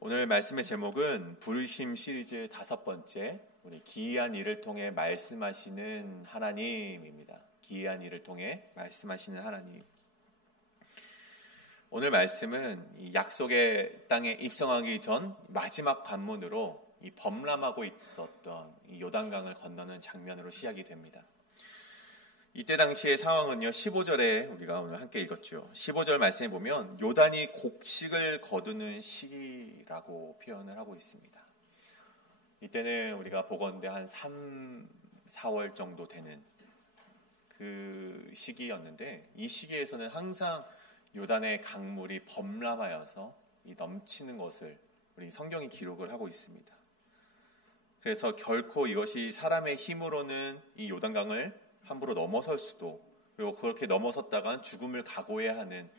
오늘 말씀의 제목은 부르심 시리즈 5번째, 우리 기이한 일을 통해 말씀하시는 하나님입니다. 기이한 일을 통해 말씀하시는 하나님. 오늘 말씀은 이 약속의 땅에 입성하기 전 마지막 관문으로 이 범람하고 있었던 이 요단강을 건너는 장면으로 시작이 됩니다. 이때 당시의 상황은요, 15절에 우리가 오늘 함께 읽었죠. 15절 말씀에 보면 요단이 곡식을 거두는 시기라고 표현을 하고 있습니다. 이때는 우리가 보건대 한 3, 4월 정도 되는 그 시기였는데, 이 시기에서는 항상 요단의 강물이 범람하여서 이 넘치는 것을 우리 성경이 기록을 하고 있습니다. 그래서 결코 이것이 사람의 힘으로는 이 요단강을 함부로 넘어설 수도, 그리고 그렇게 넘어섰다간 죽음을 각오해야 하는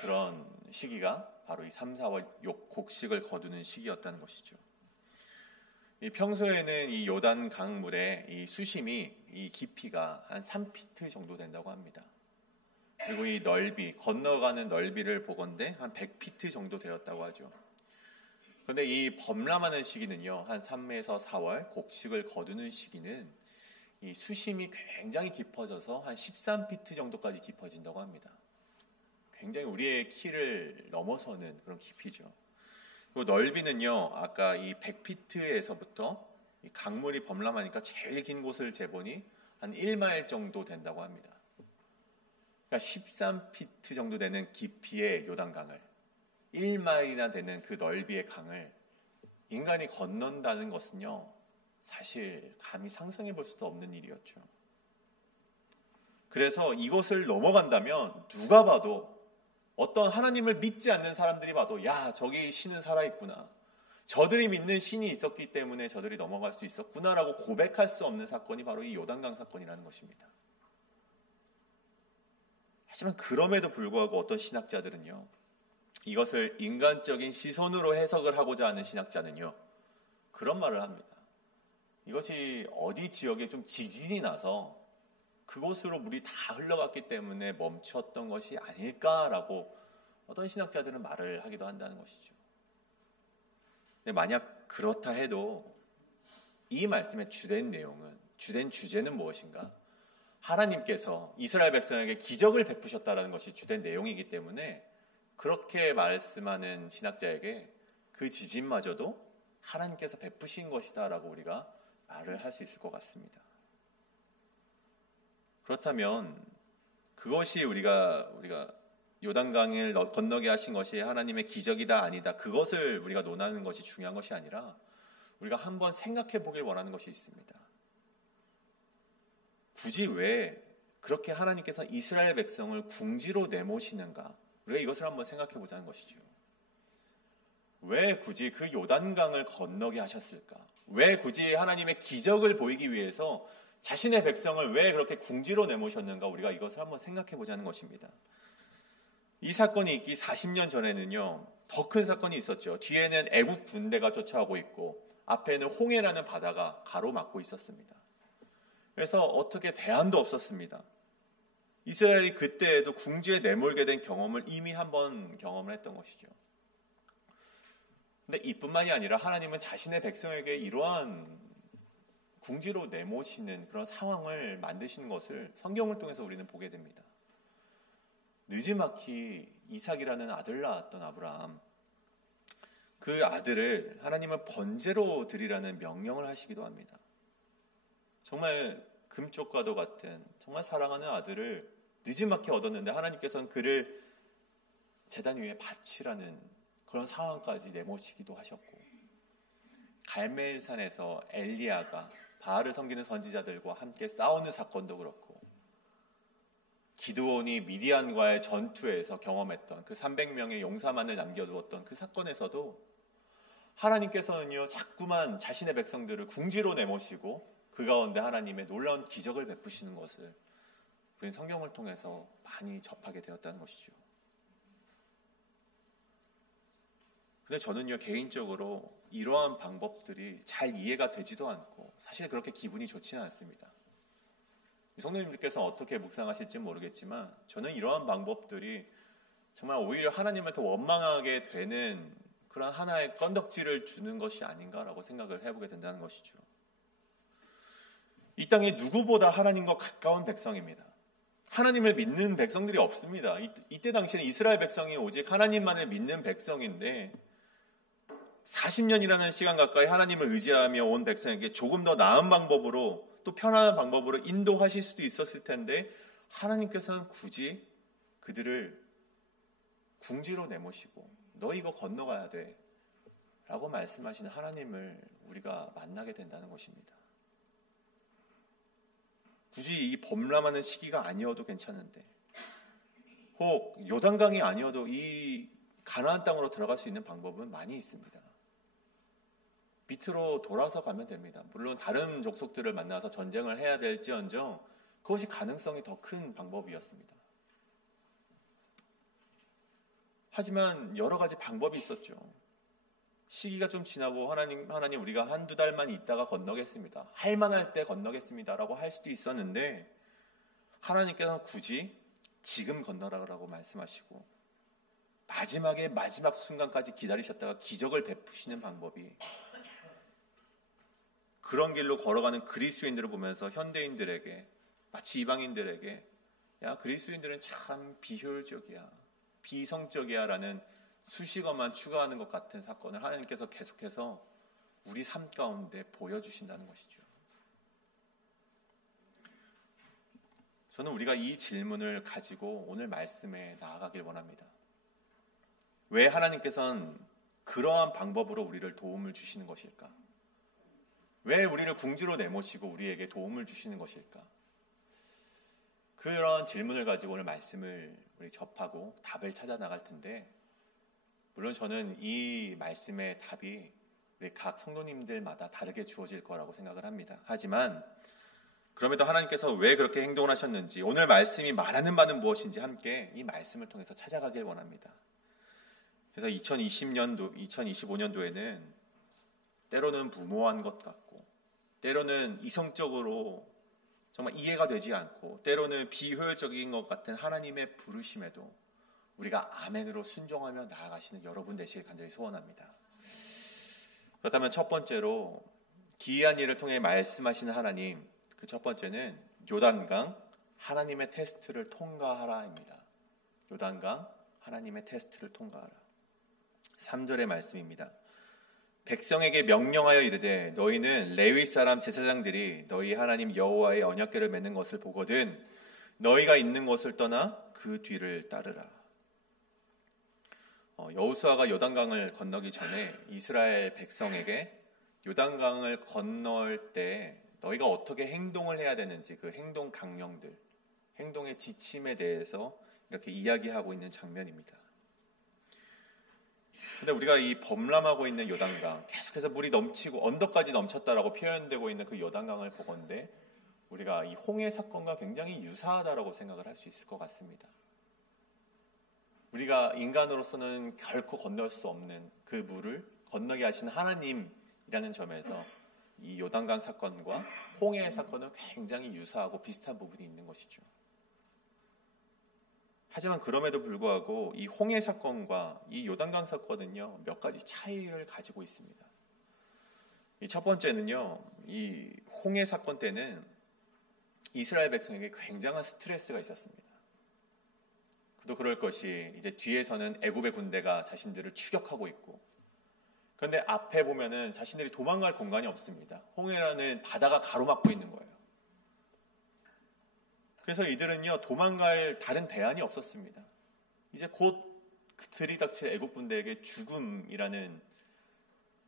그런 시기가 바로 이 3, 4월 곡식을 거두는 시기였다는 것이죠. 이 평소에는 이 요단 강물의 이 수심이, 이 깊이가 한 3피트 정도 된다고 합니다. 그리고 이 넓이, 건너가는 넓이를 보건대 한 100피트 정도 되었다고 하죠. 그런데 이 범람하는 시기는요, 한 3에서 4월 곡식을 거두는 시기는 이 수심이 굉장히 깊어져서 한 13피트 정도까지 깊어진다고 합니다. 굉장히 우리의 키를 넘어서는 그런 깊이죠. 그리고 넓이는요, 아까 이 100피트에서부터 이 강물이 범람하니까 제일 긴 곳을 재보니 한 1마일 정도 된다고 합니다. 그러니까 13피트 정도 되는 깊이의 요단강을, 1마일이나 되는 그 넓이의 강을 인간이 건넌다는 것은요, 사실 감히 상상해 볼 수도 없는 일이었죠. 그래서 이것을 넘어간다면 누가 봐도, 어떤 하나님을 믿지 않는 사람들이 봐도, 야, 저기 신은 살아있구나, 저들이 믿는 신이 있었기 때문에 저들이 넘어갈 수 있었구나라고 고백할 수 없는 사건이 바로 이 요단강 사건이라는 것입니다. 하지만 그럼에도 불구하고 어떤 신학자들은요, 이것을 인간적인 시선으로 해석을 하고자 하는 신학자는요, 그런 말을 합니다. 이것이 어디 지역에 좀 지진이 나서 그곳으로 물이 다 흘러갔기 때문에 멈췄던 것이 아닐까라고 어떤 신학자들은 말을 하기도 한다는 것이죠. 근데 만약 그렇다 해도 이 말씀의 주된 내용은, 주된 주제는 무엇인가? 하나님께서 이스라엘 백성에게 기적을 베푸셨다는 것이 주된 내용이기 때문에 그렇게 말씀하는 신학자에게 그 지진마저도 하나님께서 베푸신 것이다라고 우리가 말을 할 수 있을 것 같습니다. 그렇다면 그것이 우리가 요단강을 건너게 하신 것이 하나님의 기적이다 아니다, 그것을 우리가 논하는 것이 중요한 것이 아니라 우리가 한번 생각해 보길 원하는 것이 있습니다. 굳이 왜 그렇게 하나님께서 이스라엘 백성을 궁지로 내모시는가? 우리가 이것을 한번 생각해 보자는 것이죠. 왜 굳이 그 요단강을 건너게 하셨을까? 왜 굳이 하나님의 기적을 보이기 위해서 자신의 백성을 왜 그렇게 궁지로 내모셨는가? 우리가 이것을 한번 생각해 보자는 것입니다. 이 사건이 있기 40년 전에는요, 더 큰 사건이 있었죠. 뒤에는 애국 군대가 쫓아오고 있고 앞에는 홍해라는 바다가 가로막고 있었습니다. 그래서 어떻게 대안도 없었습니다. 이스라엘이 그때에도 궁지에 내몰게 된 경험을 이미 한번 경험을 했던 것이죠. 근데 이뿐만이 아니라 하나님은 자신의 백성에게 이러한 궁지로 내모시는 그런 상황을 만드시는 것을 성경을 통해서 우리는 보게 됩니다. 느지막이 이삭이라는 아들을 낳았던 아브라함, 그 아들을 하나님은 번제로 드리라는 명령을 하시기도 합니다. 정말 금쪽과도 같은 정말 사랑하는 아들을 느지막이 얻었는데 하나님께서는 그를 제단 위에 바치라는 그런 상황까지 내모시기도 하셨고, 갈멜산에서 엘리야가 바알을 섬기는 선지자들과 함께 싸우는 사건도 그렇고, 기드온이 미디안과의 전투에서 경험했던 그 300명의 용사만을 남겨두었던 그 사건에서도 하나님께서는요, 자꾸만 자신의 백성들을 궁지로 내모시고 그 가운데 하나님의 놀라운 기적을 베푸시는 것을 우리는 성경을 통해서 많이 접하게 되었다는 것이죠. 근데 저는요, 개인적으로 이러한 방법들이 잘 이해가 되지도 않고 사실 그렇게 기분이 좋지는 않습니다. 성도님들께서 어떻게 묵상하실지 모르겠지만 저는 이러한 방법들이 정말 오히려 하나님을 더 원망하게 되는 그런 하나의 건덕지를 주는 것이 아닌가라고 생각을 해보게 된다는 것이죠. 이 땅에 누구보다 하나님과 가까운 백성입니다. 하나님을 믿는 백성들이 없습니다. 이때 당시에는 이스라엘 백성이 오직 하나님만을 믿는 백성인데 40년이라는 시간 가까이 하나님을 의지하며 온 백성에게 조금 더 나은 방법으로 또 편안한 방법으로 인도하실 수도 있었을 텐데 하나님께서는 굳이 그들을 궁지로 내모시고 너 이거 건너가야 돼 라고 말씀하시는 하나님을 우리가 만나게 된다는 것입니다. 굳이 이 범람하는 시기가 아니어도 괜찮은데 혹 요단강이 아니어도 이 가나안 땅으로 들어갈 수 있는 방법은 많이 있습니다. 밑으로 돌아서 가면 됩니다. 물론 다른 족속들을 만나서 전쟁을 해야 될지언정 그것이 가능성이 더 큰 방법이었습니다. 하지만 여러 가지 방법이 있었죠. 시기가 좀 지나고 하나님 우리가 한두 달만 있다가 건너겠습니다. 할만할 때 건너겠습니다라고 할 수도 있었는데 하나님께서는 굳이 지금 건너라고 말씀하시고 마지막 순간까지 기다리셨다가 기적을 베푸시는 방법이 그런 길로 걸어가는 그리스도인들을 보면서 현대인들에게 마치 이방인들에게 야 그리스도인들은 참 비효율적이야 비성적이야 라는 수식어만 추가하는 것 같은 사건을 하나님께서 계속해서 우리 삶 가운데 보여주신다는 것이죠. 저는 우리가 이 질문을 가지고 오늘 말씀에 나아가길 원합니다. 왜 하나님께서는 그러한 방법으로 우리를 도움을 주시는 것일까? 왜 우리를 궁지로 내모시고 우리에게 도움을 주시는 것일까? 그런 질문을 가지고 오늘 말씀을 우리 접하고 답을 찾아 나갈 텐데 물론 저는 이 말씀의 답이 우리 각 성도님들마다 다르게 주어질 거라고 생각을 합니다. 하지만 그럼에도 하나님께서 왜 그렇게 행동을 하셨는지 오늘 말씀이 말하는 바는 무엇인지 함께 이 말씀을 통해서 찾아가길 원합니다. 그래서 2025년도에는 때로는 무모한 것 같고 때로는 이성적으로 정말 이해가 되지 않고 때로는 비효율적인 것 같은 하나님의 부르심에도 우리가 아멘으로 순종하며 나아가시는 여러분 되시길 간절히 소원합니다. 그렇다면 첫 번째로 기이한 일을 통해 말씀하시는 하나님, 그 첫 번째는 요단강 하나님의 테스트를 통과하라입니다. 요단강 하나님의 테스트를 통과하라. 3절의 말씀입니다. 백성에게 명령하여 이르되 너희는 레위 사람 제사장들이 너희 하나님 여호와의 언약궤를 맺는 것을 보거든 너희가 있는 곳을 떠나 그 뒤를 따르라. 여호수아가 요단강을 건너기 전에 이스라엘 백성에게 요단강을 건널 때 너희가 어떻게 행동을 해야 되는지 그 행동 강령들, 행동의 지침에 대해서 이렇게 이야기하고 있는 장면입니다. 근데 우리가 이 범람하고 있는 요단강, 계속해서 물이 넘치고 언덕까지 넘쳤다라고 표현되고 있는 그 요단강을 보건대 우리가 이 홍해 사건과 굉장히 유사하다라고 생각을 할 수 있을 것 같습니다. 우리가 인간으로서는 결코 건널 수 없는 그 물을 건너게 하신 하나님이라는 점에서 이 요단강 사건과 홍해 사건은 굉장히 유사하고 비슷한 부분이 있는 것이죠. 하지만 그럼에도 불구하고 이 홍해 사건과 이 요단강 사건은요 몇 가지 차이를 가지고 있습니다. 이 첫 번째는요 이 홍해 사건 때는 이스라엘 백성에게 굉장한 스트레스가 있었습니다. 또 그럴 것이 이제 뒤에서는 애굽의 군대가 자신들을 추격하고 있고 그런데 앞에 보면은 자신들이 도망갈 공간이 없습니다. 홍해라는 바다가 가로막고 있는 거예요. 그래서 이들은요 도망갈 다른 대안이 없었습니다. 이제 곧 들이닥칠 애굽 군대에게 죽음이라는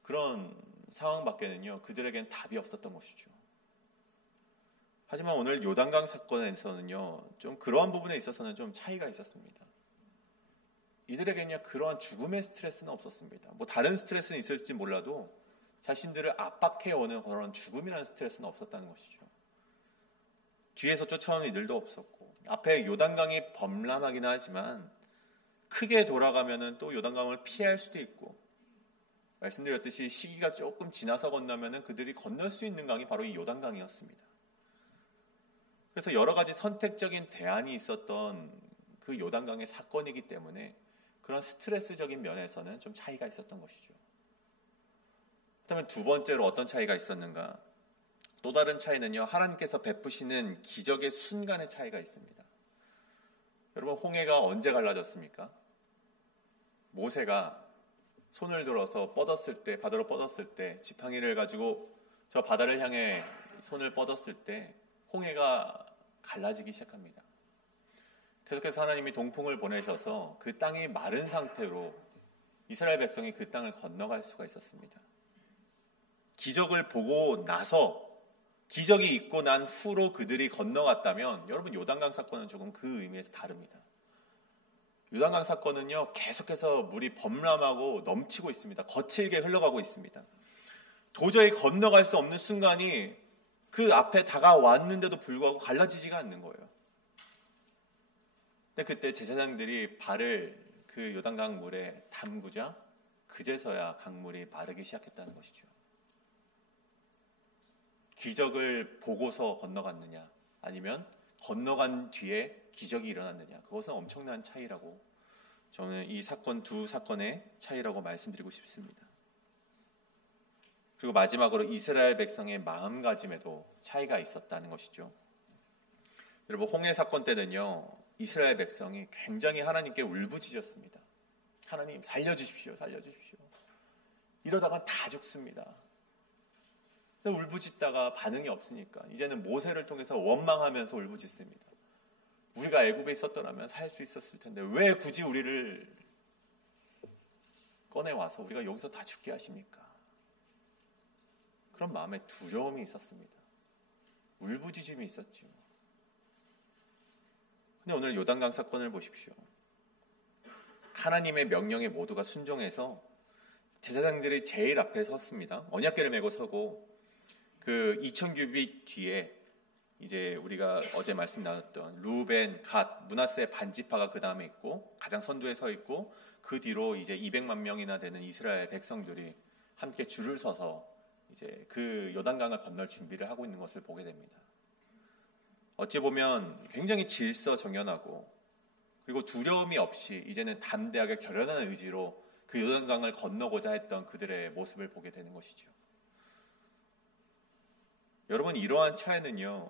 그런 상황밖에는요 그들에겐 답이 없었던 것이죠. 하지만 오늘 요단강 사건에서는요 좀 그러한 부분에 있어서는 좀 차이가 있었습니다. 이들에게는요 그러한 죽음의 스트레스는 없었습니다. 뭐 다른 스트레스는 있을지 몰라도 자신들을 압박해오는 그런 죽음이라는 스트레스는 없었다는 것이죠. 뒤에서 쫓아오는 이들도 없었고 앞에 요단강이 범람하긴 하지만 크게 돌아가면은 또 요단강을 피할 수도 있고 말씀드렸듯이 시기가 조금 지나서 건너면은 그들이 건널 수 있는 강이 바로 이 요단강이었습니다. 그래서 여러 가지 선택적인 대안이 있었던 그 요단강의 사건이기 때문에 그런 스트레스적인 면에서는 좀 차이가 있었던 것이죠. 그렇다면 두 번째로 어떤 차이가 있었는가? 또 다른 차이는요, 하나님께서 베푸시는 기적의 순간의 차이가 있습니다. 여러분, 홍해가 언제 갈라졌습니까? 모세가 손을 들어서 뻗었을 때, 바다로 뻗었을 때, 지팡이를 가지고 저 바다를 향해 손을 뻗었을 때 홍해가 갈라지기 시작합니다. 계속해서 하나님이 동풍을 보내셔서 그 땅이 마른 상태로 이스라엘 백성이 그 땅을 건너갈 수가 있었습니다. 기적을 보고 나서, 기적이 있고 난 후로 그들이 건너갔다면 여러분, 요단강 사건은 조금 그 의미에서 다릅니다. 요단강 사건은요, 계속해서 물이 범람하고 넘치고 있습니다. 거칠게 흘러가고 있습니다. 도저히 건너갈 수 없는 순간이 그 앞에 다가왔는데도 불구하고 갈라지지가 않는 거예요. 근데 그때 제사장들이 발을 그 요단강 물에 담그자 그제서야 강물이 마르기 시작했다는 것이죠. 기적을 보고서 건너갔느냐, 아니면 건너간 뒤에 기적이 일어났느냐, 그것은 엄청난 차이라고, 저는 이 사건, 두 사건의 차이라고 말씀드리고 싶습니다. 그리고 마지막으로 이스라엘 백성의 마음가짐에도 차이가 있었다는 것이죠. 여러분, 홍해 사건 때는요, 이스라엘 백성이 굉장히 하나님께 울부짖었습니다. 하나님, 살려주십시오, 살려주십시오. 이러다가 다 죽습니다. 울부짖다가 반응이 없으니까 이제는 모세를 통해서 원망하면서 울부짖습니다. 우리가 애굽에 있었더라면 살 수 있었을 텐데 왜 굳이 우리를 꺼내와서 우리가 여기서 다 죽게 하십니까? 그런 마음에 두려움이 있었습니다. 울부짖음이 있었죠. 근데 오늘 요단강 사건을 보십시오. 하나님의 명령에 모두가 순종해서 제사장들이 제일 앞에 섰습니다. 언약궤를 메고 서고, 그 2000규빗 뒤에 이제 우리가 어제 말씀 나눴던 루벤, 갓, 므낫세 반지파가 그 다음에 있고 가장 선두에 서 있고, 그 뒤로 이제 200만 명이나 되는 이스라엘 백성들이 함께 줄을 서서 이제 그 요단강을 건널 준비를 하고 있는 것을 보게 됩니다. 어찌 보면 굉장히 질서정연하고, 그리고 두려움이 없이 이제는 담대하게 결연한 의지로 그 요단강을 건너고자 했던 그들의 모습을 보게 되는 것이죠. 여러분, 이러한 차이는요,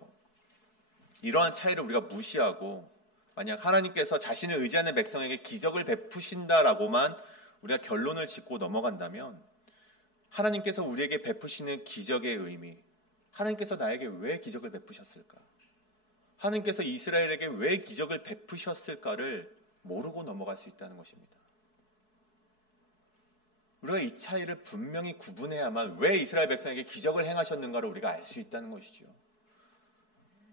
이러한 차이를 우리가 무시하고 만약 하나님께서 자신을 의지하는 백성에게 기적을 베푸신다라고만 우리가 결론을 짓고 넘어간다면, 하나님께서 우리에게 베푸시는 기적의 의미, 하나님께서 나에게 왜 기적을 베푸셨을까, 하나님께서 이스라엘에게 왜 기적을 베푸셨을까를 모르고 넘어갈 수 있다는 것입니다. 우리가 이 차이를 분명히 구분해야만 왜 이스라엘 백성에게 기적을 행하셨는가를 우리가 알 수 있다는 것이죠.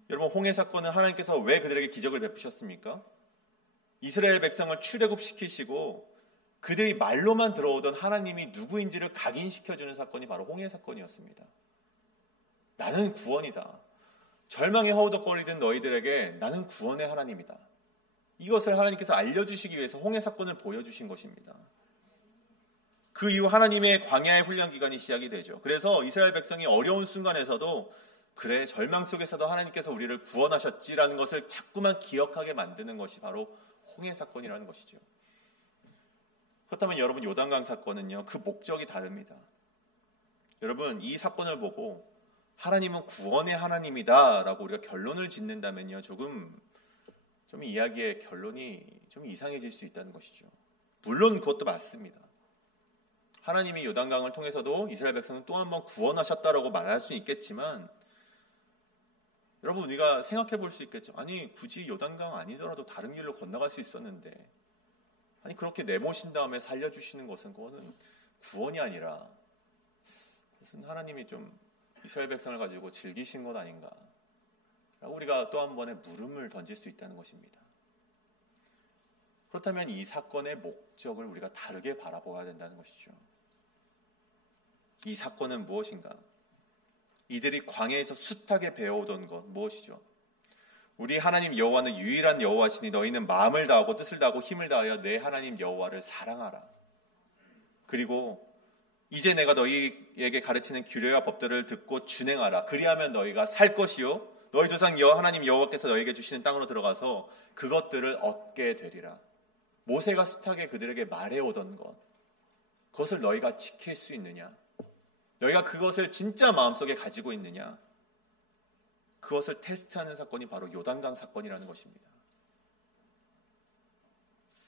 여러분, 홍해 사건은 하나님께서 왜 그들에게 기적을 베푸셨습니까? 이스라엘 백성을 출애굽시키시고 그들이 말로만 들어오던 하나님이 누구인지를 각인시켜주는 사건이 바로 홍해 사건이었습니다. 나는 구원이다. 절망에 허우덕거리던 너희들에게 나는 구원의 하나님이다. 이것을 하나님께서 알려주시기 위해서 홍해 사건을 보여주신 것입니다. 그 이후 하나님의 광야의 훈련 기간이 시작이 되죠. 그래서 이스라엘 백성이 어려운 순간에서도, 그래, 절망 속에서도 하나님께서 우리를 구원하셨지라는 것을 자꾸만 기억하게 만드는 것이 바로 홍해 사건이라는 것이죠. 그렇다면 여러분, 요단강 사건은요, 그 목적이 다릅니다. 여러분, 이 사건을 보고 하나님은 구원의 하나님이다 라고 우리가 결론을 짓는다면요, 좀 이야기의 결론이 좀 이상해질 수 있다는 것이죠. 물론 그것도 맞습니다. 하나님이 요단강을 통해서도 이스라엘 백성을 또 한 번 구원하셨다라고 말할 수 있겠지만, 여러분, 우리가 생각해 볼 수 있겠죠. 아니, 굳이 요단강 아니더라도 다른 길로 건너갈 수 있었는데, 아니, 그렇게 내모신 다음에 살려주시는 것은 그것은 구원이 아니라 그것은 하나님이 좀 이스라엘 백성을 가지고 즐기신 것 아닌가 라고 우리가 또 한 번의 물음을 던질 수 있다는 것입니다. 그렇다면 이 사건의 목적을 우리가 다르게 바라봐야 된다는 것이죠. 이 사건은 무엇인가? 이들이 광야에서 숱하게 배워오던 것 무엇이죠? 우리 하나님 여호와는 유일한 여호와시니 너희는 마음을 다하고 뜻을 다하고 힘을 다하여 내 하나님 여호와를 사랑하라. 그리고 이제 내가 너희에게 가르치는 규례와 법들을 듣고 준행하라. 그리하면 너희가 살 것이요 너희 조상 하나님 여호와께서 너희에게 주시는 땅으로 들어가서 그것들을 얻게 되리라. 모세가 숱하게 그들에게 말해오던 것, 그것을 너희가 지킬 수 있느냐? 너희가 그것을 진짜 마음속에 가지고 있느냐? 그것을 테스트하는 사건이 바로 요단강 사건이라는 것입니다.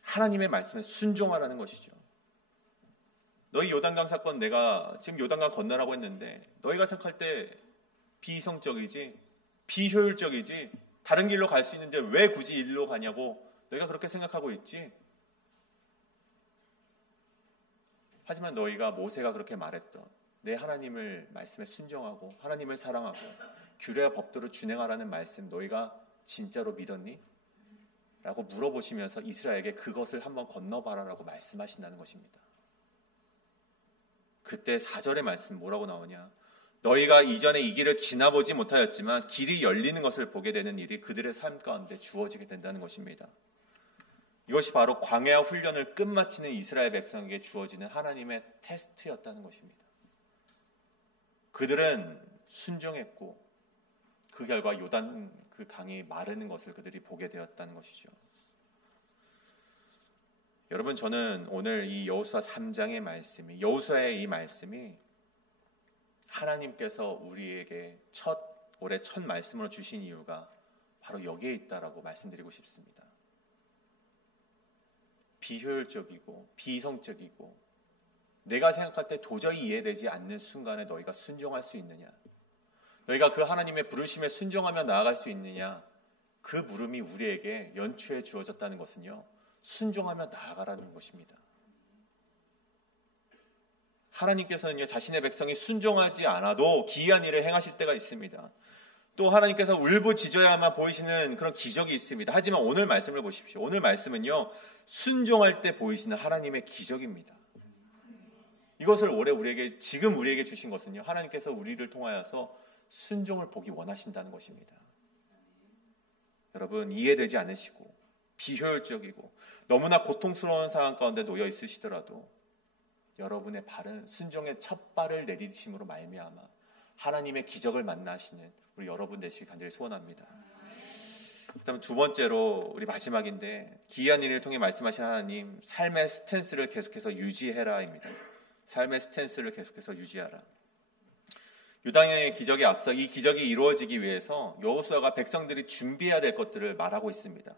하나님의 말씀에 순종하라는 것이죠. 너희 요단강 사건, 내가 지금 요단강 건너라고 했는데 너희가 생각할 때 비이성적이지, 비효율적이지, 다른 길로 갈 수 있는데 왜 굳이 이리로 가냐고 너희가 그렇게 생각하고 있지? 하지만 너희가 모세가 그렇게 말했던 내 하나님을 말씀에 순종하고 하나님을 사랑하고 규례와 법도를 준행하라는 말씀 너희가 진짜로 믿었니? 라고 물어보시면서 이스라엘에게 그것을 한번 건너봐라라고 말씀하신다는 것입니다. 그때 4절의 말씀 뭐라고 나오냐? 너희가 이전에 이 길을 지나보지 못하였지만 길이 열리는 것을 보게 되는 일이 그들의 삶 가운데 주어지게 된다는 것입니다. 이것이 바로 광야 훈련을 끝마치는 이스라엘 백성에게 주어지는 하나님의 테스트였다는 것입니다. 그들은 순종했고 그 결과 요단 그 강이 마르는 것을 그들이 보게 되었다는 것이죠. 여러분, 저는 오늘 이 여호수아 3장의 말씀이, 여호수아의 이 말씀이 하나님께서 우리에게 올해 첫 말씀으로 주신 이유가 바로 여기에 있다라고 말씀드리고 싶습니다. 비효율적이고 비이성적이고 내가 생각할 때 도저히 이해되지 않는 순간에 너희가 순종할 수 있느냐? 너희가 그 하나님의 부르심에 순종하며 나아갈 수 있느냐? 그 물음이 우리에게 연초에 주어졌다는 것은요, 순종하며 나아가라는 것입니다. 하나님께서는요, 자신의 백성이 순종하지 않아도 기이한 일을 행하실 때가 있습니다. 또 하나님께서 울부짖어야만 보이시는 그런 기적이 있습니다. 하지만 오늘 말씀을 보십시오. 오늘 말씀은요, 순종할 때 보이시는 하나님의 기적입니다. 이것을 올해 지금 우리에게 주신 것은요, 하나님께서 우리를 통하여서 순종을 보기 원하신다는 것입니다. 여러분, 이해되지 않으시고 비효율적이고 너무나 고통스러운 상황 가운데 놓여 있으시더라도 여러분의 발은 순종의 첫 발을 내디디심으로 말미암아 하나님의 기적을 만나시는 우리 여러분 되시길 간절히 소원합니다. 그다음 두 번째로, 우리 마지막인데, 기이한 일을 통해 말씀하신 하나님, 삶의 스탠스를 계속해서 유지해라입니다. 삶의 스탠스를 계속해서 유지하라. 요단의 기적에 앞서 이 기적이 이루어지기 위해서 여호수아가 백성들이 준비해야 될 것들을 말하고 있습니다.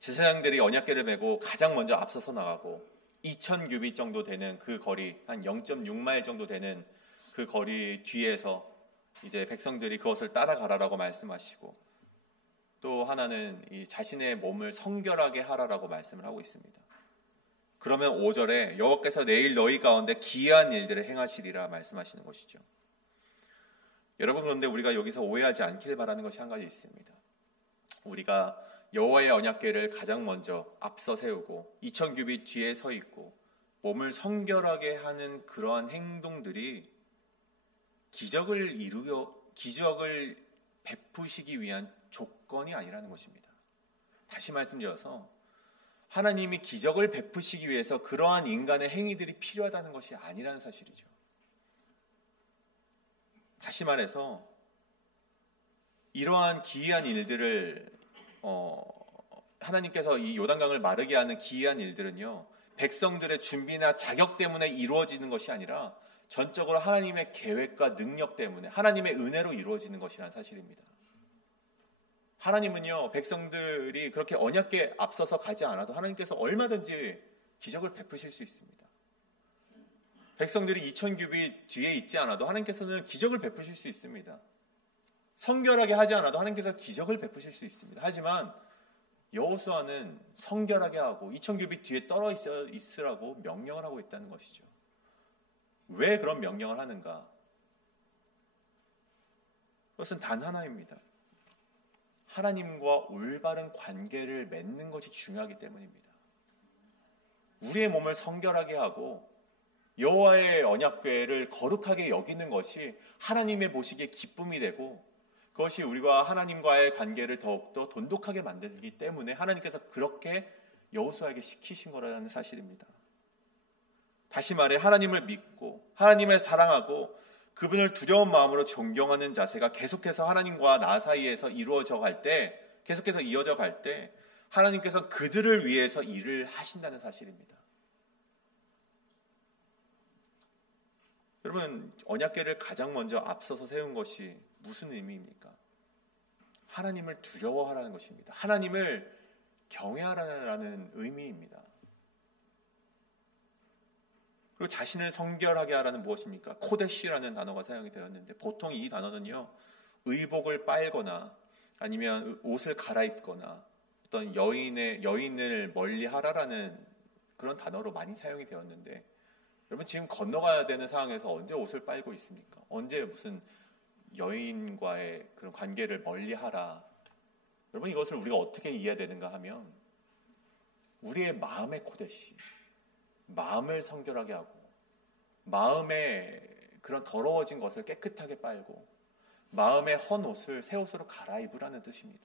제사장들이 언약궤를 메고 가장 먼저 앞서서 나가고 2000규빗 정도 되는 그 거리, 한 0.6마일 정도 되는 그 거리 뒤에서 이제 백성들이 그것을 따라가라라고 말씀하시고, 또 하나는 이 자신의 몸을 성결하게 하라라고 말씀을 하고 있습니다. 그러면 5절에 여호와께서 내일 너희 가운데 기이한 일들을 행하시리라 말씀하시는 것이죠. 여러분, 그런데 우리가 여기서 오해하지 않길 바라는 것이 한 가지 있습니다. 우리가 여호와의 언약궤를 가장 먼저 앞서 세우고 2000규빗 뒤에 서 있고 몸을 성결하게 하는 그러한 행동들이 기적을 베푸시기 위한 조건이 아니라는 것입니다. 다시 말씀드려서 하나님이 기적을 베푸시기 위해서 그러한 인간의 행위들이 필요하다는 것이 아니라는 사실이죠. 다시 말해서 이러한 기이한 일들을 하나님께서 이 요단강을 마르게 하는 기이한 일들은요, 백성들의 준비나 자격 때문에 이루어지는 것이 아니라 전적으로 하나님의 계획과 능력 때문에 하나님의 은혜로 이루어지는 것이라는 사실입니다. 하나님은요, 백성들이 그렇게 언약궤 앞서서 가지 않아도 하나님께서 얼마든지 기적을 베푸실 수 있습니다. 백성들이 2000규빗 뒤에 있지 않아도 하나님께서는 기적을 베푸실 수 있습니다. 성결하게 하지 않아도 하나님께서 기적을 베푸실 수 있습니다. 하지만 여호수아는 성결하게 하고 2000규빗 뒤에 떨어져 있으라고 명령을 하고 있다는 것이죠. 왜 그런 명령을 하는가? 그것은 단 하나입니다. 하나님과 올바른 관계를 맺는 것이 중요하기 때문입니다. 우리의 몸을 성결하게 하고 여호와의 언약궤를 거룩하게 여기는 것이 하나님의 보시기에 기쁨이 되고, 그것이 우리와 하나님과의 관계를 더욱더 돈독하게 만들기 때문에 하나님께서 그렇게 여호수아에게 시키신 거라는 사실입니다. 다시 말해, 하나님을 믿고 하나님을 사랑하고 그분을 두려운 마음으로 존경하는 자세가 계속해서 하나님과 나 사이에서 이루어져 갈 때, 계속해서 이어져 갈 때 하나님께서 그들을 위해서 일을 하신다는 사실입니다. 여러분, 언약궤를 가장 먼저 앞서서 세운 것이 무슨 의미입니까? 하나님을 두려워하라는 것입니다. 하나님을 경외하라는 의미입니다. 그리고 자신을 성결하게 하라는 무엇입니까? 코데시라는 단어가 사용이 되었는데, 보통 이 단어는요, 의복을 빨거나 아니면 옷을 갈아입거나 어떤 여인을 멀리하라라는 그런 단어로 많이 사용이 되었는데, 여러분 지금 건너가야 되는 상황에서 언제 옷을 빨고 있습니까? 언제 무슨 여인과의 그런 관계를 멀리하라? 여러분, 이것을 우리가 어떻게 이해해야 되는가 하면, 우리의 마음의 코데시, 마음을 성결하게 하고 마음의 그런 더러워진 것을 깨끗하게 빨고 마음의 헌 옷을 새 옷으로 갈아입으라는 뜻입니다.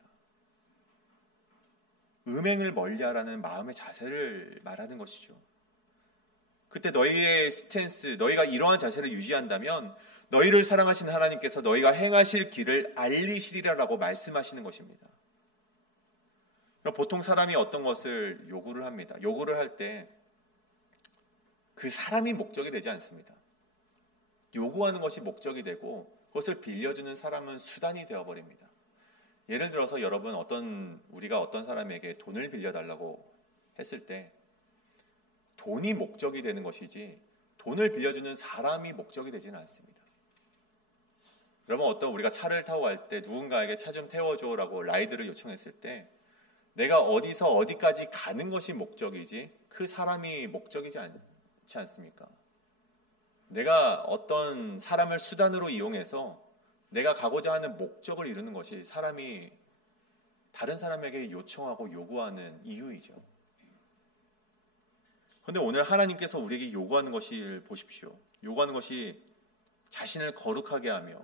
음행을 멀리하라는 마음의 자세를 말하는 것이죠. 그때 너희의 스탠스, 너희가 이러한 자세를 유지한다면 너희를 사랑하시는 하나님께서 너희가 행하실 길을 알리시리라라고 말씀하시는 것입니다. 보통 사람이 어떤 것을 요구를 합니다. 요구를 할 때 그 사람이 목적이 되지 않습니다. 요구하는 것이 목적이 되고 그것을 빌려주는 사람은 수단이 되어버립니다. 예를 들어서 여러분, 우리가 어떤 사람에게 돈을 빌려달라고 했을 때 돈이 목적이 되는 것이지 돈을 빌려주는 사람이 목적이 되지는 않습니다. 여러분, 우리가 차를 타고 갈 때 누군가에게 차 좀 태워줘라고 라이드를 요청했을 때 내가 어디서 어디까지 가는 것이 목적이지 그 사람이 목적이지 않지 않습니까? 내가 어떤 사람을 수단으로 이용해서 내가 가고자 하는 목적을 이루는 것이 다른 사람에게 요청하고 요구하는 이유이죠. 그런데 오늘 하나님께서 우리에게 요구하는 것을 보십시오. 요구하는 것이 자신을 거룩하게 하며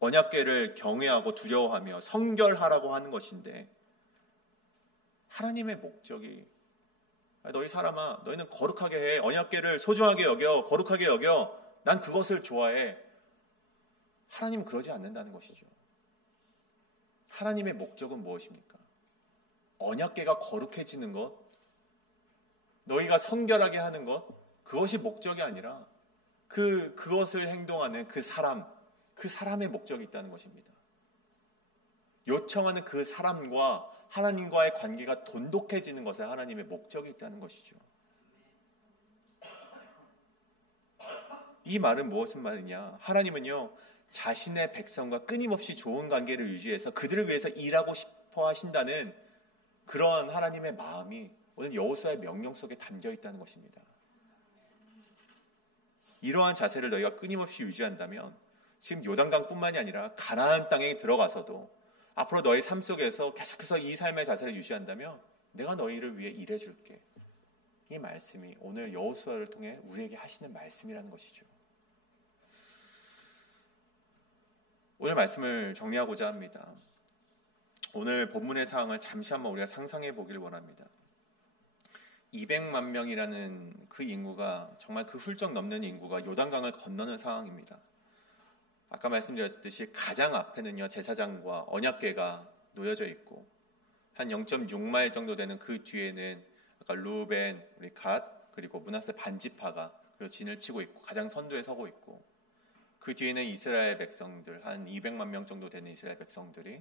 언약궤를 경외하고 두려워하며 성결하라고 하는 것인데, 하나님의 목적이 너희 사람아, 너희는 거룩하게 해. 언약궤를 소중하게 여겨. 거룩하게 여겨. 난 그것을 좋아해. 하나님은 그러지 않는다는 것이죠. 하나님의 목적은 무엇입니까? 언약궤가 거룩해지는 것, 너희가 성결하게 하는 것, 그것이 목적이 아니라 그것을 행동하는 그 사람의 목적이 있다는 것입니다. 요청하는 그 사람과 하나님과의 관계가 돈독해지는 것에 하나님의 목적이 있다는 것이죠. 이 말은 무엇인 말이냐? 하나님은요, 자신의 백성과 끊임없이 좋은 관계를 유지해서 그들을 위해서 일하고 싶어 하신다는 그런 하나님의 마음이 오늘 여호수아의 명령 속에 담겨 있다는 것입니다. 이러한 자세를 너희가 끊임없이 유지한다면 지금 요단강뿐만이 아니라 가나안 땅에 들어가서도 앞으로 너희 삶 속에서 계속해서 이 삶의 자세를 유지한다면 내가 너희를 위해 일해줄게. 이 말씀이 오늘 여호수아를 통해 우리에게 하시는 말씀이라는 것이죠. 오늘 말씀을 정리하고자 합니다. 오늘 본문의 상황을 잠시 한번 우리가 상상해 보기를 원합니다. 200만 명이라는 그 인구가, 정말 그 훌쩍 넘는 인구가 요단강을 건너는 상황입니다. 아까 말씀드렸듯이 가장 앞에는요, 제사장과 언약궤가 놓여져 있고, 한 0.6마일 정도 되는 그 뒤에는 아까 루벤, 우리 갓, 그리고 므낫세 반지파가 그리고 진을 치고 있고 가장 선두에 서고 있고, 그 뒤에는 이스라엘 백성들, 한 200만 명 정도 되는 이스라엘 백성들이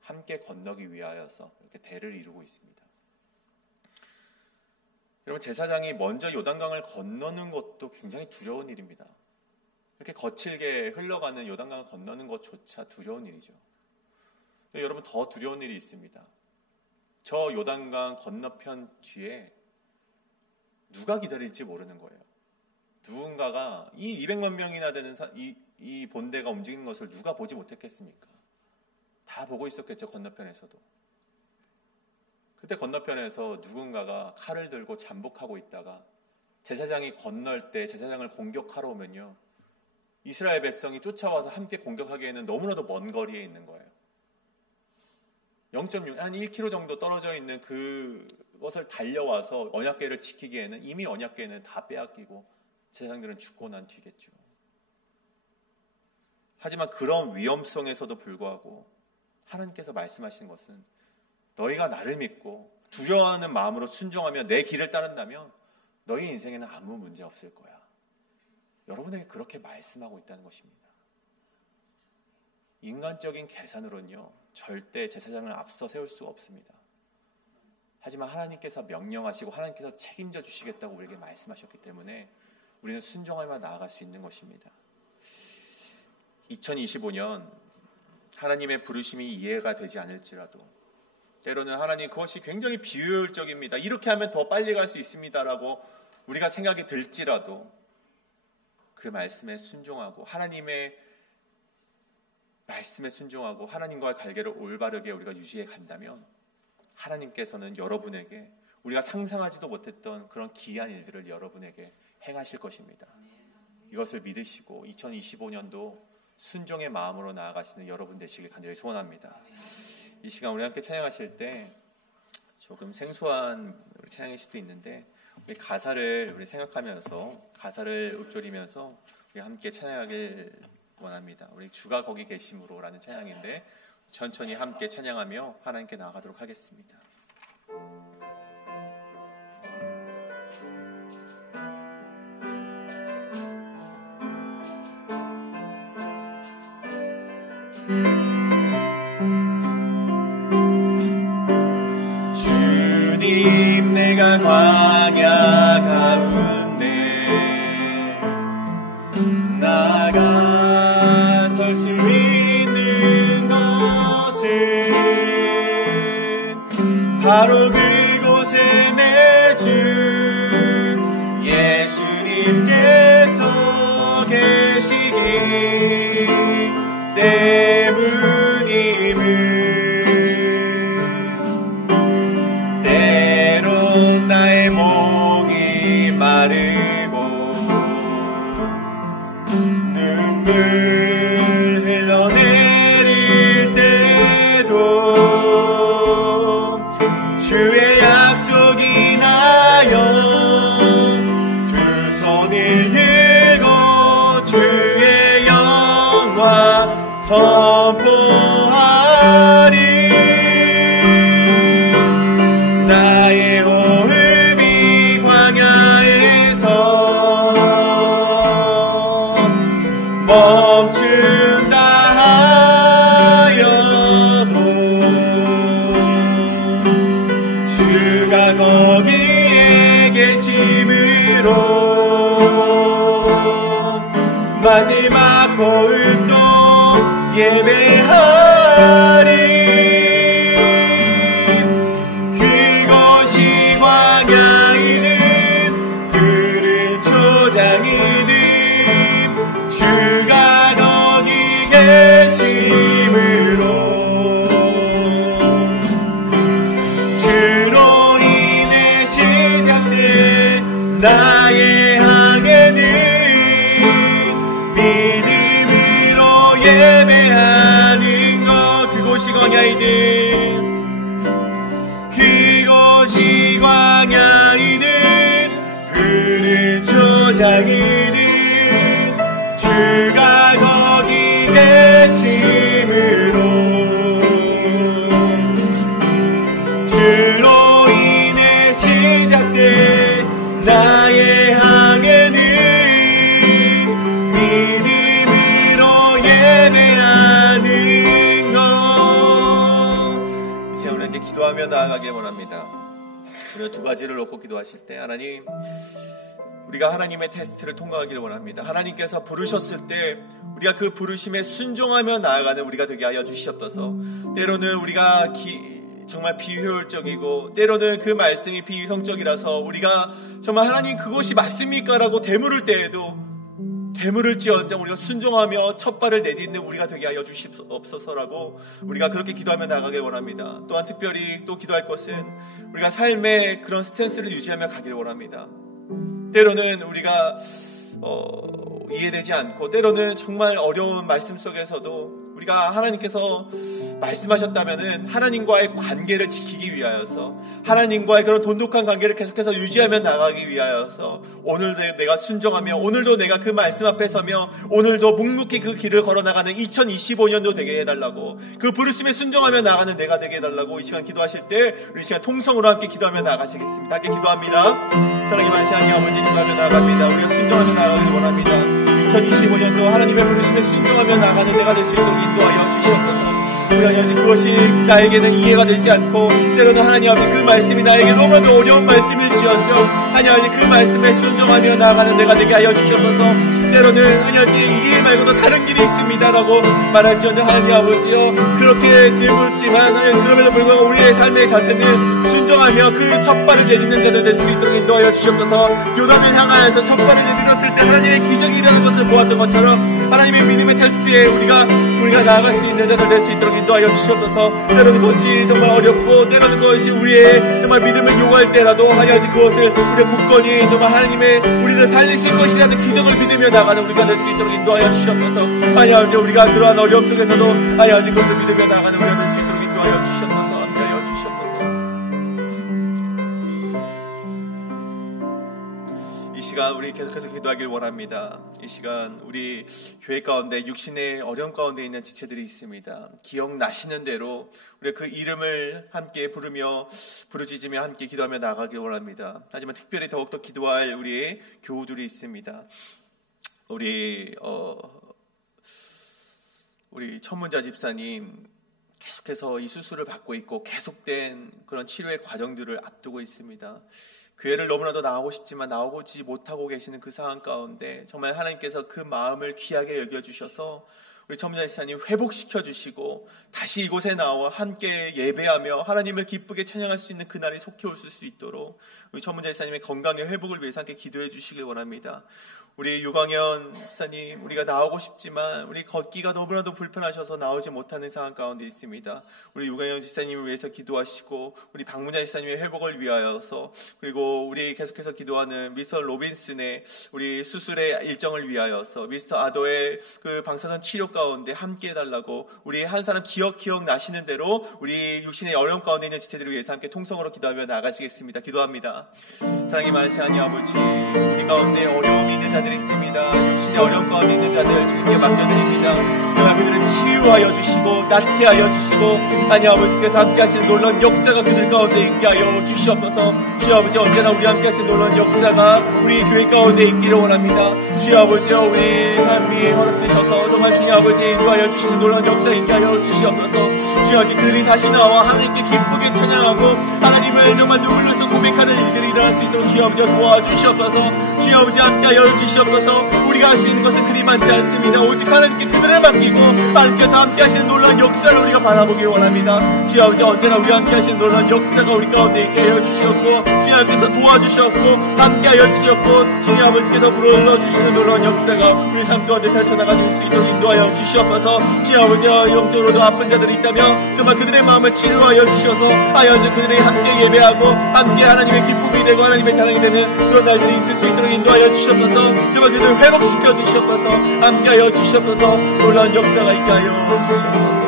함께 건너기 위하여서 이렇게 대를 이루고 있습니다. 여러분, 제사장이 먼저 요단강을 건너는 것도 굉장히 두려운 일입니다. 이렇게 거칠게 흘러가는 요단강을 건너는 것조차 두려운 일이죠. 여러분, 더 두려운 일이 있습니다. 저 요단강 건너편 뒤에 누가 기다릴지 모르는 거예요. 누군가가 이 200만 명이나 되는 이 본대가 움직이는 것을 누가 보지 못했겠습니까? 다 보고 있었겠죠, 건너편에서도. 그때 건너편에서 누군가가 칼을 들고 잠복하고 있다가 제사장이 건널 때 제사장을 공격하러 오면요, 이스라엘 백성이 쫓아와서 함께 공격하기에는 너무나도 먼 거리에 있는 거예요. 0.6, 한 1km 정도 떨어져 있는 그것을 달려와서 언약궤를 지키기에는 이미 언약궤는 다 빼앗기고 제사장들은 죽고 난 뒤겠죠. 하지만 그런 위험성에서도 불구하고 하나님께서 말씀하신 것은 너희가 나를 믿고 두려워하는 마음으로 순종하며 내 길을 따른다면 너희 인생에는 아무 문제 없을 거야. 여러분에게 그렇게 말씀하고 있다는 것입니다. 인간적인 계산으로는요, 절대 제사장을 앞서 세울 수 없습니다. 하지만 하나님께서 명령하시고 하나님께서 책임져 주시겠다고 우리에게 말씀하셨기 때문에 우리는 순종하며 나아갈 수 있는 것입니다. 2025년 하나님의 부르심이 이해가 되지 않을지라도 때로는 하나님 그것이 굉장히 비효율적입니다. 이렇게 하면 더 빨리 갈 수 있습니다라고 우리가 생각이 들지라도 그 말씀에 순종하고 하나님의 말씀에 순종하고 하나님과의 관계를 올바르게 우리가 유지해 간다면 하나님께서는 여러분에게 우리가 상상하지도 못했던 그런 기이한 일들을 여러분에게 행하실 것입니다. 이것을 믿으시고 2025년도 순종의 마음으로 나아가시는 여러분 되시길 간절히 소원합니다. 이 시간 우리 함께 찬양하실 때 조금 생소한 우리 찬양일 수도 있는데 우리 가사를 우리 생각하면서 가사를 읊조리면서 우리 함께 찬양하길 원합니다. 우리 주가 거기 계심으로라는 찬양인데 천천히 함께 찬양하며 하나님께 나아가도록 하겠습니다. 주님 내가 광야 가운데 나가설 수 있는 것은 바로 그곳에 내 주 예수님께서 계시기 때문임을 때론 나의 목이 마르고 눈물 흘러내릴 때도 주의 약속이 나여 두 손을 들고 주의 영광 선포하리. 나의 호흡이 광야에서 멈춘다 하여도 주가 거기에 계심으로 마지막 호흡도 예배하리. 그것이 광야이든 푸른 초장이든 주가 거기 계심으로 주로 인해 시작된 나의 항해는 믿음으로 예배하는 것. 그곳이 광야이든 그곳이 광야이든 푸른 초장이든 주가 거기 계심으로 주로 인해 시작된 나의 항해는 믿음으로 예배하는 것. 이제 우리에게 기도하며 나아가길 원합니다. 우리가 두 가지를 놓고 기도하실 때 하나님, 우리가 하나님의 테스트를 통과하기를 원합니다. 하나님께서 부르셨을 때 우리가 그 부르심에 순종하며 나아가는 우리가 되게 하여 주시옵소서. 때로는 우리가 정말 비효율적이고 때로는 그 말씀이 비이성적이라서 우리가 정말 하나님 그것이 맞습니까? 라고 되물을 때에도 되물을지언정 우리가 순종하며 첫 발을 내딛는 우리가 되게 하여 주시옵소서라고 우리가 그렇게 기도하며 나가길 원합니다. 또한 특별히 또 기도할 것은 우리가 삶의 그런 스탠스를 유지하며 가기를 원합니다. 때로는 우리가 이해되지 않고 때로는 정말 어려운 말씀 속에서도 우리가 하나님께서 말씀하셨다면은 하나님과의 관계를 지키기 위하여서, 하나님과의 그런 돈독한 관계를 계속해서 유지하며 나가기 위하여서, 오늘도 내가 순종하며, 오늘도 내가 그 말씀 앞에 서며, 오늘도 묵묵히 그 길을 걸어나가는 2025년도 되게 해달라고, 그 부르심에 순종하며 나가는 내가 되게 해달라고 이 시간 기도하실 때 우리 시간 통성으로 함께 기도하며 나가시겠습니다. 함께 기도합니다. 사랑의 많으신 하나님 아버지, 기도하며 나갑니다. 우리가 순종하며 나가길 원합니다. 2025년도 하나님의 부르심에 순종하며 나가는 내가 될 수 있도록 인도하여 주시옵소서. 우리가 여지 그것이 나에게는 이해가 되지 않고, 때로는 하나님 아버지 그 말씀이 나에게 너무나도 어려운 말씀일지언정 하나님 아버지 그 말씀에 순종하며 나가는 내가 되게 하여 주시옵소서. 때로는 하나님 아버지 이 길 말고도 다른 길이 있습니다 라고 말할지언정 하나님 아버지여, 그렇게 들물지만 그럼에도 불구하고 우리의 삶의 자세는 순종하며 그 첫 발을 내딛는 자들 될 수 있도록 인도하여 주시옵소서. 요단을 향하여서 첫 발을 내딛었을 때 하나님의 기적이 일어나는 것을 보았던 것처럼 하나님의 믿음의 테스트에 우리가 나아갈 수 있는 자들 될 수 있도록 인도하여 주시옵소서. 때로는 그것이 정말 어렵고, 때로는 그것이 우리의 정말 믿음을 요구할 때라도 하여지 그것을 우리가 굳건히 정말 하나님의 우리를 살리실 것이라는 기적을 믿으며 나가는 우리가 될 수 있도록 인도하여 주시옵소서. 하여지 우리가 그러한 어려움 속에서도 하여지 그것을 믿으며 나가는 우리가 될 수 있도록 인도하여 주시옵소서. 함께하여 주시옵소서. 이 시간 우리 계속해서 기도하길 원합니다. 이 시간 우리 교회 가운데 육신의 어려움 가운데 있는 지체들이 있습니다. 기억나시는 대로 우리 그 이름을 함께 부르짖으며 함께 기도하며 나가길 원합니다. 하지만 특별히 더욱더 기도할 우리 교우들이 있습니다. 우리 천문자 집사님 계속해서 이 수술을 받고 있고 계속된 그런 치료의 과정들을 앞두고 있습니다. 교회를 너무나도 나오고 싶지만 나오지 못하고 계시는 그 상황 가운데 정말 하나님께서 그 마음을 귀하게 여겨주셔서 우리 천문자 집사님 회복시켜 주시고 다시 이곳에 나와 함께 예배하며 하나님을 기쁘게 찬양할 수 있는 그날이 속히 올 수 있도록 우리 천문자 집사님의 건강의 회복을 위해서 함께 기도해 주시길 원합니다. 우리 유광현 집사님, 우리가 나오고 싶지만 우리 걷기가 너무나도 불편하셔서 나오지 못하는 상황 가운데 있습니다. 우리 유광현 집사님을 위해서 기도하시고 우리 박문자 집사님의 회복을 위하여서, 그리고 우리 계속해서 기도하는 미스터 로빈슨의 우리 수술의 일정을 위하여서, 미스터 아더의 그 방사선 치료 가운데 함께 해달라고 우리 한 사람 기억 나시는 대로 우리 육신의 어려움 가운데 있는 지체들을 위해서 함께 통성으로 기도하며 나가시겠습니다. 기도합니다. 사랑이 많으신 하나님 아버지, 우리 가운데 어려움이 있는 자들이 있습니다. 육신의 어려움 가운데 있는 자들 주님께 맡겨드립니다. 정말 그들을 치유하여 주시고 낫게 하여 주시고 하나님 아버지께서 함께 하시는 놀라운 역사가 그들 가운데 있게 하여 주시옵소서. 주여 아버지, 언제나 우리 함께 하시는 놀라운 역사가 우리 교회 가운데 있기를 원합니다. 주여 아버지여, 우리 삶이 허락되셔서 정말 주님 아버지 인도하여 주시는 놀라운 역사 있게 하여 주시옵소서. 주여 아버지, 그들이 다시 나와 하나님께 기쁘게 찬양하고 하나님을 정말 눈물로서 고백하는 일들이 일어날 수 있도록 주여 아버지 도와주시옵소서. 주여 아버지 함께 하여 주시옵소서. 우리가 할 수 있는 것은 그리 많지 않습니다. 오직 하나님께 그들을 맡기고 하나님께서 함께 하시는 놀라운 역사를 우리가 바라보길 원합니다. 주여 아버지, 언제나 우리와 함께 하시는 놀라운 역사가 우리 가운데 있게 하여 주시옵고 주님께서 도와주셨고 함께 하여 주셨고 주님 아버지께서 불러주시는 놀라운 역사가 우리 삶 가운데 펼쳐나가 줄 수 있도록 인도하여 주시옵소서. 주여 아버지, 영적으로도 아픈 자들이 있다면 정말 그들의 마음을 치료하여 주셔서 하여주 그들이 함께 예배하고 함께 하나님의 기쁨이 되고 하나님의 자랑이 되는 그런 날들이 있을 수 있도록 인도하여 주시옵소서. 정말 그들을 회복시켜 주시옵소서. 함께 하여 주시옵소서. 놀라운 역사가 있게 하여 주시옵소서.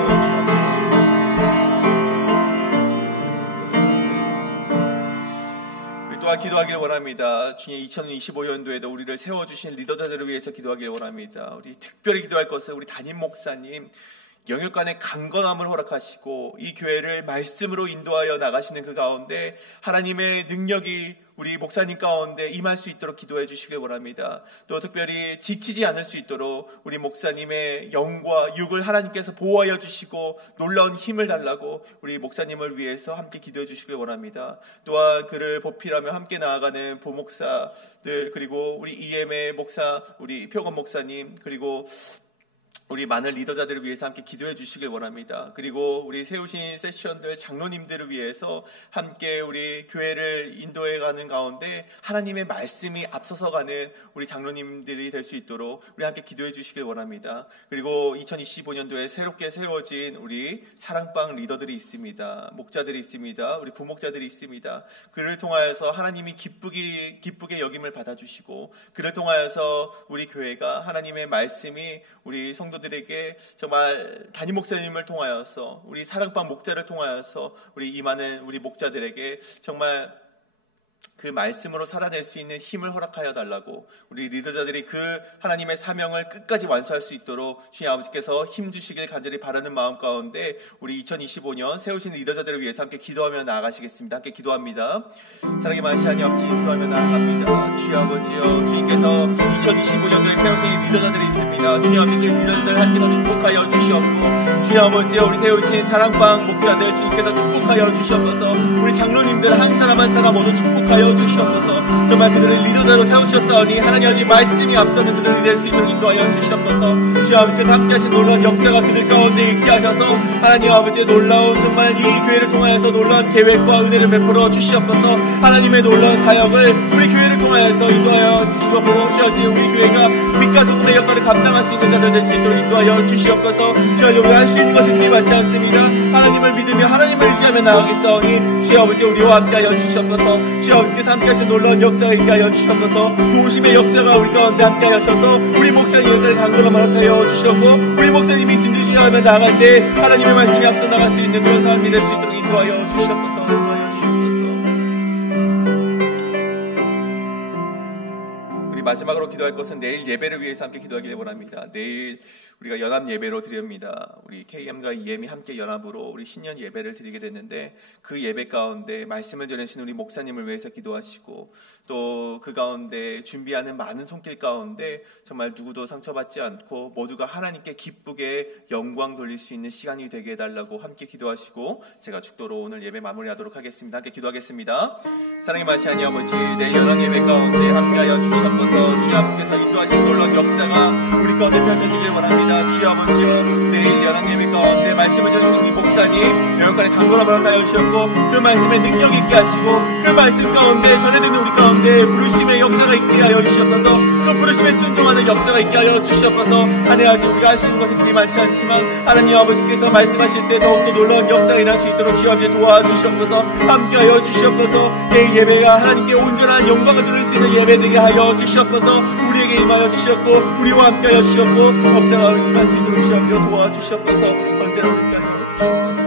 또한 기도하길 원합니다. 주님, 2025년도에도 우리를 세워주신 리더자들을 위해서 기도하길 원합니다. 우리 특별히 기도할 것은 우리 담임 목사님 영역간의 강건함을 허락하시고 이 교회를 말씀으로 인도하여 나가시는 그 가운데 하나님의 능력이 우리 목사님 가운데 임할 수 있도록 기도해 주시길 원합니다. 또 특별히 지치지 않을 수 있도록 우리 목사님의 영과 육을 하나님께서 보호하여 주시고 놀라운 힘을 달라고 우리 목사님을 위해서 함께 기도해 주시길 원합니다. 또한 그를 보필하며 함께 나아가는 부목사들, 그리고 우리 EM의 목사, 우리 표건 목사님, 그리고 우리 많은 리더자들을 위해서 함께 기도해 주시길 원합니다. 그리고 우리 세우신 세션들 장로님들을 위해서 함께 우리 교회를 인도해가는 가운데 하나님의 말씀이 앞서서 가는 우리 장로님들이 될 수 있도록 우리 함께 기도해 주시길 원합니다. 그리고 2025년도에 새롭게 세워진 우리 사랑방 리더들이 있습니다. 목자들이 있습니다. 우리 부목자들이 있습니다. 그를 통하여서 하나님이 기쁘게 여김을 받아주시고 그를 통하여서 우리 교회가 하나님의 말씀이 우리 성도들 성도들에게 정말 담임 목사님을 통하여서 우리 사랑방 목자를 통하여서 우리 임하는 우리 목자들에게 정말 그 말씀으로 살아낼 수 있는 힘을 허락하여 달라고, 우리 리더자들이 그 하나님의 사명을 끝까지 완수할 수 있도록 주님 아버지께서 힘 주시길 간절히 바라는 마음 가운데 우리 2025년 세우신 리더자들을 위해서 함께 기도하며 나아가시겠습니다. 함께 기도합니다. 사랑의 많으신 하나님 아버지, 기도하며 나아갑니다. 주님 아버지여, 주님께서 2025년도에 세우신 리더자들이 있습니다. 주님 아버지, 그 리더자들 함께서 축복하여 주시옵고, 주님 아버지여, 우리 세우신 사랑방 목자들 주님께서 축복하여 주시옵소서. 우리 장로님들 한 사람 한 사람 모두 축복하여 주시옵소서. 정말 그들을 리더자로 세우셨사오니 하나님 아버지 말씀이 앞서는 그들이 될 수 있도록 인도하여 주시옵소서. 주님 아버지께서 함께 하신 놀라운 역사가 그들 가운데 있게 하셔서 하나님 아버지의 놀라운 정말 이 교회를 통하여서 놀라운 계획과 은혜를 베풀어 주시옵소서. 하나님의 놀라운 사역을 우리 교회를 통하여서 인도하여 주시옵소서. 주여지 우리 교회가 빛과 소금의 역할을 감당할 수 있는 자들 될 수 있도록 인도하여 주시옵소서. 주여, 우리 할 수 있는 것은 그리 많지 않습니다. 하나님을 믿으며 하나님을 의지하며 나아가겠사오니 주여 아버지 우리와 함께하여 주시옵소서. 주여 아버지께서 함께하신 놀라운 역사가 있게 하여 주시옵소서. 도우심의 역사가 우리 가운데 함께 하셔서 우리 목사님을 강건함을 허락하여 주시옵고, 우리 목사님이 진지하게 하며 나아갈 때 하나님의 말씀이 앞서 나갈 수 있는 그런 삶이 될 수 있도록 인도하여 주시옵소서. 인도하여 주시옵소서. 우리 마지막으로 기도할 것은 내일 예배를 위해서 함께 기도하기를 원합니다. 내일 우리가 연합 예배로 드립니다. 우리 KM과 EM이 함께 연합으로 우리 신년 예배를 드리게 됐는데, 그 예배 가운데 말씀을 전하신 우리 목사님을 위해서 기도하시고, 또 그 가운데 준비하는 많은 손길 가운데 정말 누구도 상처받지 않고 모두가 하나님께 기쁘게 영광 돌릴 수 있는 시간이 되게 해달라고 함께 기도하시고, 제가 축도로 오늘 예배 마무리하도록 하겠습니다. 함께 기도하겠습니다. 사랑의 마시 하나님 아버지, 내일 연합 예배 가운데 함께하여 주시옵소서. 주님 아버지께서 인도하신 놀라운 역사가 우리 가운데 펼쳐지길 원합니다. 주여 아버지여, 내일 연합 예배 가운데 말씀을 전하신 우리 목사님 영역간에 강건함을 허락하여 주셨고, 그 말씀에 능력 있게 하시고, 그 말씀 가운데 전해듣는 우리 가운데 부르심의 역사가 있게 하여 주시옵소서. 그 부르심에 순종하는 역사가 있게 하여 주시옵소서. 하나님 우리가 할 수 있는 것이 그리 많지 않지만 하나님 아버지께서 말씀하실 때 더욱더 놀라운 역사가 일어날 수 있도록 주여 아버지 도와주시옵소서. 함께하여 주시옵소서. 내일 예배가 하나님께 온전한 영광을 드릴 수 있는 예배 되게 하여 주시옵소서. 우리에게 임하여 주셨고 우리와 함께하여 주셨고, 역사가 임할 수 있도록 주여 아버지 도와주시옵소서. 언제나 우리께 하여 주시옵소서.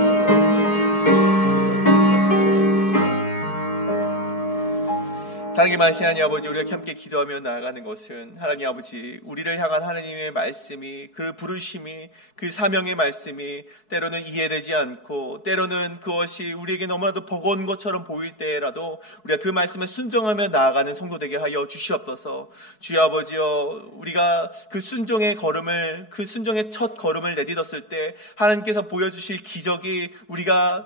사랑의 많으신 하나님 아버지, 우리가 함께 기도하며 나아가는 것은 하나님 아버지, 우리를 향한 하나님의 말씀이, 그 부르심이, 그 사명의 말씀이 때로는 이해되지 않고, 때로는 그것이 우리에게 너무나도 버거운 것처럼 보일 때라도 우리가 그 말씀에 순종하며 나아가는 성도 되게 하여 주시옵소서. 주여 아버지여, 우리가 그 순종의 걸음을, 그 순종의 첫 걸음을 내딛었을 때 하나님께서 보여주실 기적이 우리가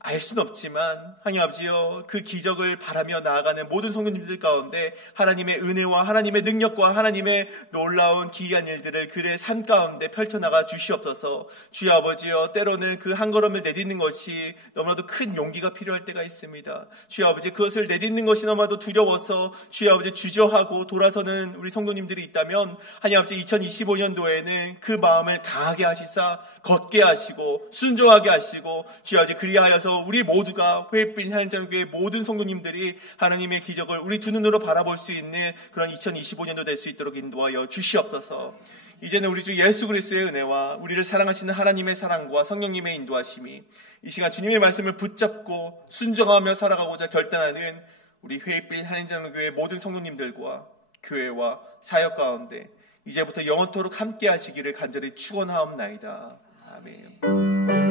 알 수는 없지만, 하나님 아버지여, 그 기적을 바라며 나아가는 모든 성도님들 가운데 하나님의 은혜와 하나님의 능력과 하나님의 놀라운 기이한 일들을 그의 삶 가운데 펼쳐나가 주시옵소서. 주여 아버지여, 때로는 그 한 걸음을 내딛는 것이 너무나도 큰 용기가 필요할 때가 있습니다. 주여 아버지, 그것을 내딛는 것이 너무나도 두려워서 주여 아버지 주저하고 돌아서는 우리 성도님들이 있다면, 하나님 아버지 2025년도에는 그 마음을 강하게 하시사 걷게 하시고 순종하게 하시고, 주여 아버지 그리하여서 우리 모두가 회빛 하나님교회 모든 성도님들이 하나님의 기적을 우리 두 눈으로 바라볼 수 있는 그런 2025년도 될 수 있도록 인도하여 주시옵소서. 이제는 우리 주 예수 그리스도의 은혜와 우리를 사랑하시는 하나님의 사랑과 성령님의 인도하심이 이 시간 주님의 말씀을 붙잡고 순종하며 살아가고자 결단하는 우리 회빛 하나님교회 모든 성도님들과 교회와 사역 가운데 이제부터 영원토록 함께 하시기를 간절히 축원하옵나이다. 아멘.